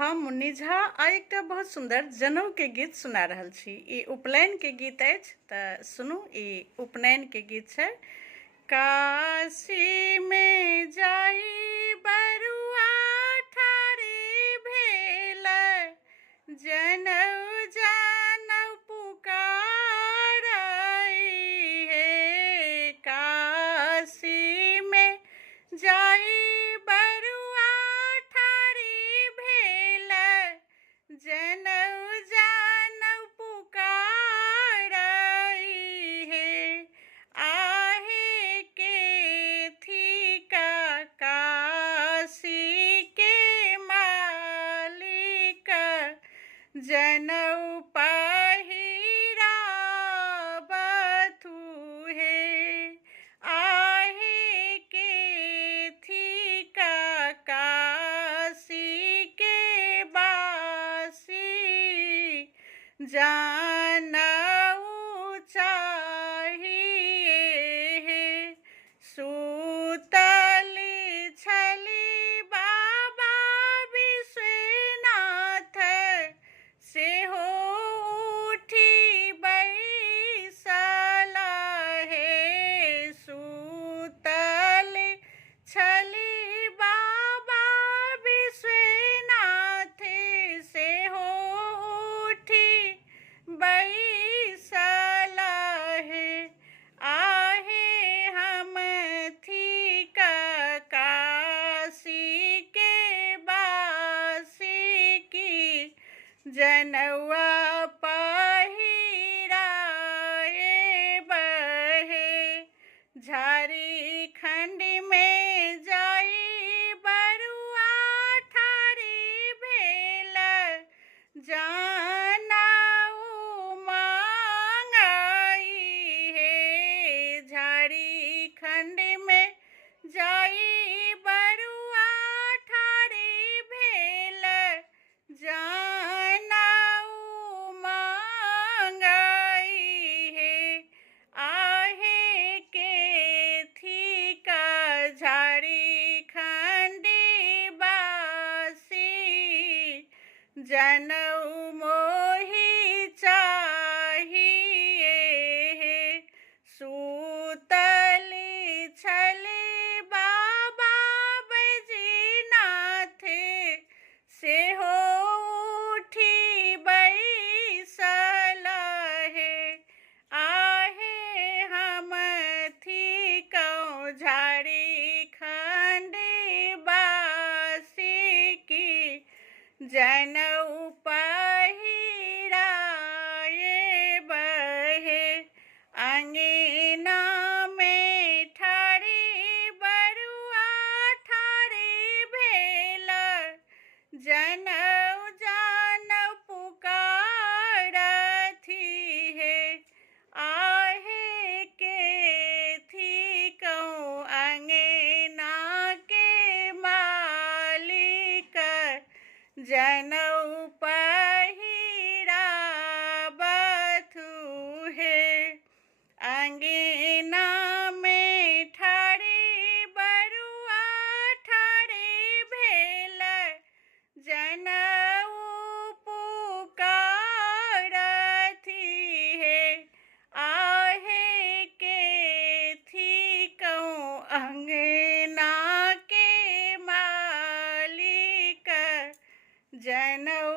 हम मुन्नी झा आ एकटा बहुत सुंदर जनऊ के गीत सुना रहल छी। ई उपनयन के गीत अछि तऽ सुनू। ई उपनयन के गीत छै। काशी में जाई बरुआ ठाढ़ी भेल, जनऊ जनऊ पुकारई हे। काशी में जाई बरुआ ठाढ़ी भेल, जनऊ जनऊ पुकारई हे। आहे के थिका काशी के मालिक, जनऊ पहिरावथु हे। आहे के थिका काशी के बासी, जनऊ चाहिए हे। सुतल छली बाबा विश्वनाथ, सेहो उठी बैसल हे। सुतल छली बाबा विश्वनाथ, सेहो उठी बैसल हे। आहे हम थिका काशी के बासी की, जनवा पहिराए बहे। झारखंड में जाई बरुआ ठाढ़ी भेल, जनऊ मांगई हे। झारखंड में जाई बरुआ ठाढ़ी भेल, जनऊ मांगई हे। आहे के थिका झारखंडी बासी, जनऊ मोहि चाहिए हे। सुतल छली बाबा बैजनाथ, सेहो उठी बैसल हे। आहे हम थिकौ झारखंड बासी की, जनऊ पहिराए बहे। अंगना में ठाढ़ी बरुआ ठाढ़ी भेल, जनऊ जनऊ पुकारथि हे। आहे के थिकौ अंगना के मालिक, जनऊ पहिरावथु हे। अंगना में ठाढ़ी बरुआ ठाढ़ी भेल, जनऊ पुकारथि हे। आहे के थिकौ अंगना के मालिक, जनऊ